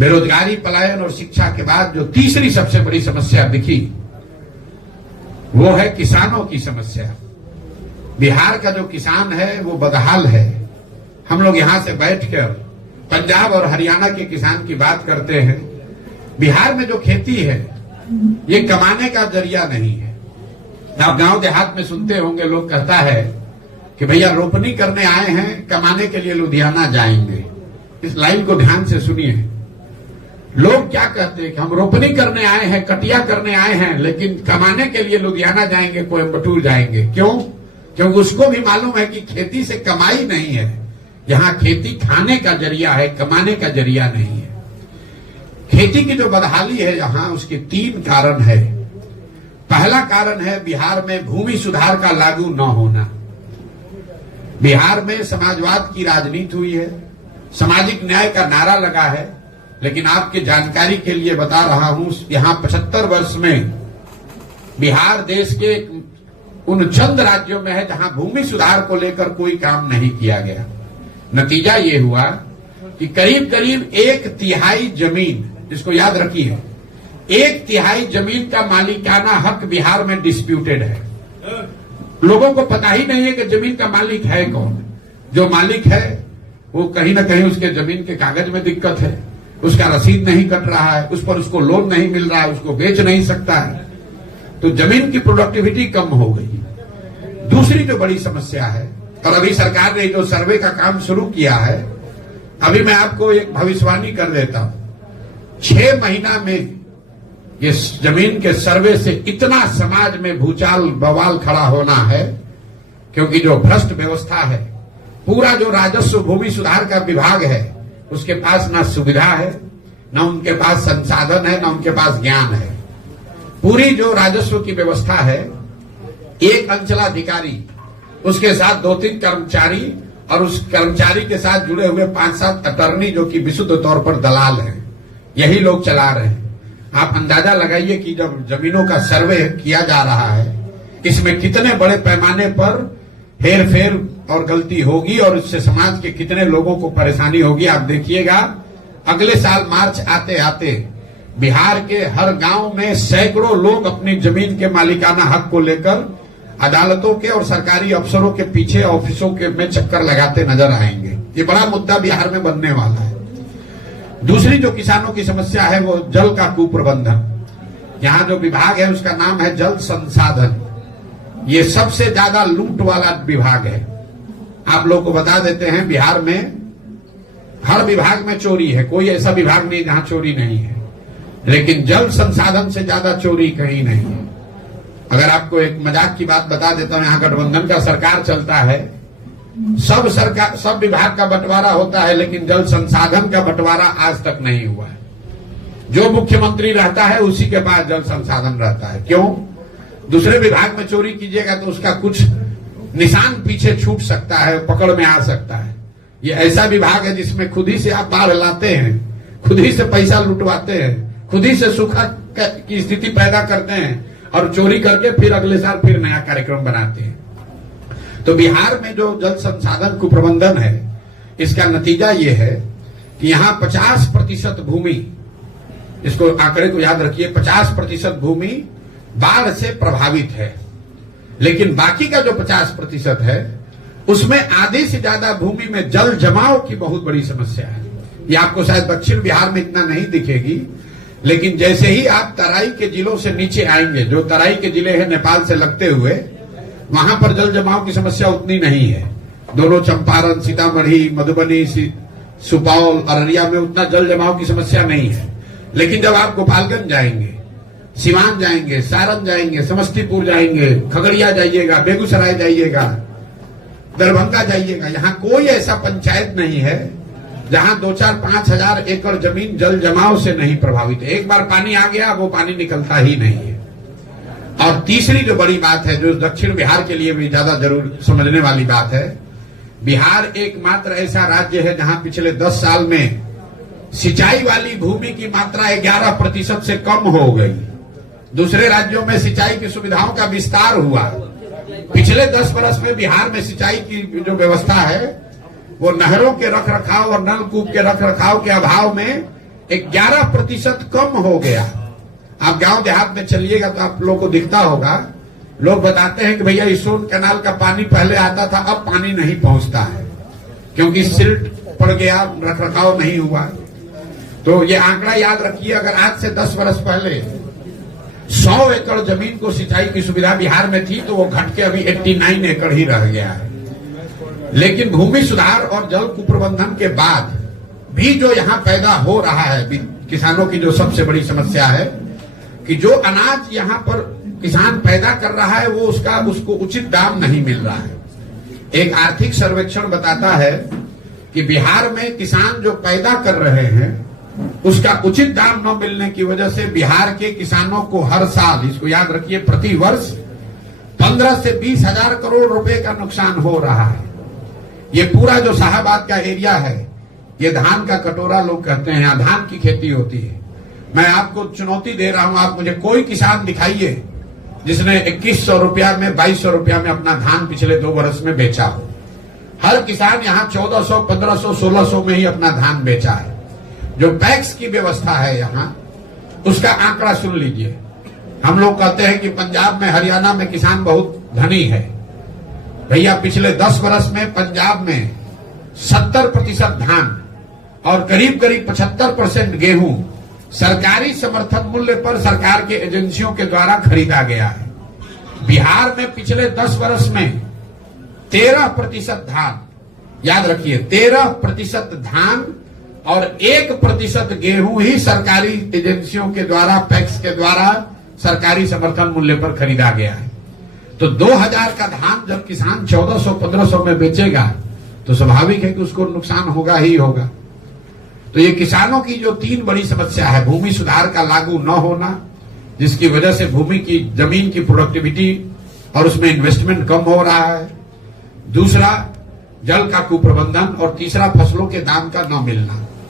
बेरोजगारी, पलायन और शिक्षा के बाद जो तीसरी सबसे बड़ी समस्या दिखी वो है किसानों की समस्या। बिहार का जो किसान है वो बदहाल है। हम लोग यहां से बैठकर पंजाब और हरियाणा के किसान की बात करते हैं। बिहार में जो खेती है ये कमाने का जरिया नहीं है। आप गांव देहात में सुनते होंगे, लोग कहता है कि भैया रोपनी करने आए हैं, कमाने के लिए लुधियाना जाएंगे। इस लाइन को ध्यान से सुनिए। लोग क्या कहते हैं कि हम रोपनी करने आए हैं, कटिया करने आए हैं, लेकिन कमाने के लिए लुधियाना जाएंगे, कोयम्बटूर जाएंगे। क्यों? क्योंकि उसको भी मालूम है कि खेती से कमाई नहीं है। यहां खेती खाने का जरिया है, कमाने का जरिया नहीं है। खेती की जो बदहाली है यहां, उसके 3 कारण है। पहला कारण है बिहार में भूमि सुधार का लागू न होना। बिहार में समाजवाद की राजनीति हुई है, सामाजिक न्याय का नारा लगा है, लेकिन आपके जानकारी के लिए बता रहा हूं, यहां 75 वर्ष में बिहार देश के उन चंद राज्यों में है जहां भूमि सुधार को लेकर कोई काम नहीं किया गया। नतीजा ये हुआ कि करीब करीब 1/3 जमीन, इसको याद रखिए, 1/3 जमीन का मालिकाना हक बिहार में डिस्प्यूटेड है। लोगों को पता ही नहीं है कि जमीन का मालिक है कौन। जो मालिक है वो कहीं ना कहीं उसके जमीन के कागज में दिक्कत है, उसका रसीद नहीं कट रहा है, उस पर उसको लोन नहीं मिल रहा है, उसको बेच नहीं सकता है, तो जमीन की प्रोडक्टिविटी कम हो गई। दूसरी जो बड़ी समस्या है, और अभी सरकार ने जो सर्वे का काम शुरू किया है, अभी मैं आपको एक भविष्यवाणी कर देता हूं। 6 महीना में ये जमीन के सर्वे से इतना समाज में भूचाल बवाल खड़ा होना है, क्योंकि जो भ्रष्ट व्यवस्था है, पूरा जो राजस्व भूमि सुधार का विभाग है, उसके पास ना सुविधा है, ना उनके पास संसाधन है, ना उनके पास ज्ञान है। पूरी जो राजस्व की व्यवस्था है, एक अंचलाधिकारी, उसके साथ 2-3 कर्मचारी और उस कर्मचारी के साथ जुड़े हुए 5-7 अटर्नी जो कि विशुद्ध तौर पर दलाल हैं, यही लोग चला रहे हैं। आप अंदाजा लगाइए कि जब जमीनों का सर्वे किया जा रहा है, इसमें कितने बड़े पैमाने पर हेर फेर और गलती होगी और इससे समाज के कितने लोगों को परेशानी होगी। आप देखिएगा, अगले साल मार्च आते आते बिहार के हर गांव में सैकड़ों लोग अपनी जमीन के मालिकाना हक को लेकर अदालतों के और सरकारी अफसरों के पीछे, ऑफिसों के में चक्कर लगाते नजर आएंगे। ये बड़ा मुद्दा बिहार में बनने वाला है। दूसरी जो किसानों की समस्या है वो जल का कुप्रबंधन। यहाँ जो विभाग है उसका नाम है जल संसाधन। ये सबसे ज्यादा लूट वाला विभाग है। आप लोग को बता देते हैं, बिहार में हर विभाग में चोरी है, कोई ऐसा विभाग नहीं जहां चोरी नहीं है, लेकिन जल संसाधन से ज्यादा चोरी कहीं नहीं है। अगर आपको एक मजाक की बात बता देता हूं, यहाँ गठबंधन का सरकार चलता है, सब विभाग का बंटवारा होता है, लेकिन जल संसाधन का बंटवारा आज तक नहीं हुआ है। जो मुख्यमंत्री रहता है उसी के पास जल संसाधन रहता है। क्यों? दूसरे विभाग में चोरी कीजिएगा तो उसका कुछ निशान पीछे छूट सकता है, पकड़ में आ सकता है। ये ऐसा विभाग है जिसमें खुद ही से आप बाढ़ लाते हैं, खुद ही से पैसा लुटवाते हैं, खुद ही से सूखा की स्थिति पैदा करते हैं और चोरी करके फिर अगले साल फिर नया कार्यक्रम बनाते हैं। तो बिहार में जो जल संसाधन कुप्रबंधन है, इसका नतीजा ये है कि यहाँ 50% भूमि, इसको आंकड़े को याद रखिए, 50% भूमि बाढ़ से प्रभावित है, लेकिन बाकी का जो 50% है उसमें आधे से ज्यादा भूमि में जल जमाव की बहुत बड़ी समस्या है। ये आपको शायद दक्षिण बिहार में इतना नहीं दिखेगी, लेकिन जैसे ही आप तराई के जिलों से नीचे आएंगे, जो तराई के जिले हैं नेपाल से लगते हुए, वहां पर जल जमाव की समस्या उतनी नहीं है। दोनों चंपारण, सीतामढ़ी, मधुबनी, सुपौल, अररिया में उतना जल जमाव की समस्या नहीं है। लेकिन जब आप गोपालगंज जाएंगे, सिवान जाएंगे, सारण जाएंगे, समस्तीपुर जाएंगे, खगड़िया जाइएगा, बेगूसराय जाइएगा, दरभंगा जाइएगा, यहाँ कोई ऐसा पंचायत नहीं है जहां 2-4-5 हजार एकड़ जमीन जल जमाव से नहीं प्रभावित है। एक बार पानी आ गया, वो पानी निकलता ही नहीं है। और तीसरी जो बड़ी बात है, जो दक्षिण बिहार के लिए भी ज्यादा जरूर समझने वाली बात है, बिहार एकमात्र ऐसा राज्य है जहां पिछले 10 साल में सिंचाई वाली भूमि की मात्रा 11% से कम हो गई। दूसरे राज्यों में सिंचाई की सुविधाओं का विस्तार हुआ। पिछले 10 वर्ष में बिहार में सिंचाई की जो व्यवस्था है वो नहरों के रखरखाव और नलकूप के रखरखाव के अभाव में 11% कम हो गया। आप गांव देहात में चलिएगा तो आप लोगों को दिखता होगा, लोग बताते हैं कि भैया इस सोन कैनाल का पानी पहले आता था, अब पानी नहीं पहुंचता है क्योंकि सिल्ट पड़ गया, रखरखाव नहीं हुआ। तो ये आंकड़ा याद रखिए, अगर आज से 10 वर्ष पहले 100 एकड़ जमीन को सिंचाई की सुविधा बिहार में थी तो वो घट के अभी 89 एकड़ ही रह गया है। लेकिन भूमि सुधार और जल कुप्रबंधन के बाद भी जो यहाँ पैदा हो रहा है, किसानों की जो सबसे बड़ी समस्या है कि जो अनाज यहाँ पर किसान पैदा कर रहा है वो उसको उचित दाम नहीं मिल रहा है। एक आर्थिक सर्वेक्षण बताता है कि बिहार में किसान जो पैदा कर रहे हैं उसका उचित दाम न मिलने की वजह से बिहार के किसानों को हर साल, इसको याद रखिए, प्रति वर्ष 15 से 20 हजार करोड़ रुपए का नुकसान हो रहा है। ये पूरा जो शाहबाद का एरिया है, ये धान का कटोरा लोग कहते हैं, यहाँ धान की खेती होती है। मैं आपको चुनौती दे रहा हूं, आप मुझे कोई किसान दिखाइए जिसने 2100 रुपया में, 2200 रुपया में अपना धान पिछले 2 वर्ष में बेचा हो। हर किसान यहाँ 1400, 1500, 1600 में ही अपना धान बेचा है। जो पैक्स की व्यवस्था है यहाँ, उसका आंकड़ा सुन लीजिए। हम लोग कहते हैं कि पंजाब में, हरियाणा में किसान बहुत धनी है। भैया पिछले 10 वर्ष में पंजाब में 70% धान और करीब करीब 75% गेहूं सरकारी समर्थन मूल्य पर सरकार के एजेंसियों के द्वारा खरीदा गया है। बिहार में पिछले 10 वर्ष में 13% धान, याद रखिए 13% धान और 1% गेहूं ही सरकारी एजेंसियों के द्वारा, पैक्स के द्वारा सरकारी समर्थन मूल्य पर खरीदा गया है। तो 2000 का धान जब किसान 1400, 1500 में बेचेगा तो स्वाभाविक है कि उसको नुकसान होगा ही होगा। तो ये किसानों की जो 3 बड़ी समस्या है, भूमि सुधार का लागू न होना, जिसकी वजह से भूमि की, जमीन की प्रोडक्टिविटी और उसमें इन्वेस्टमेंट कम हो रहा है, दूसरा जल का कुप्रबंधन और तीसरा फसलों के दाम का न मिलना।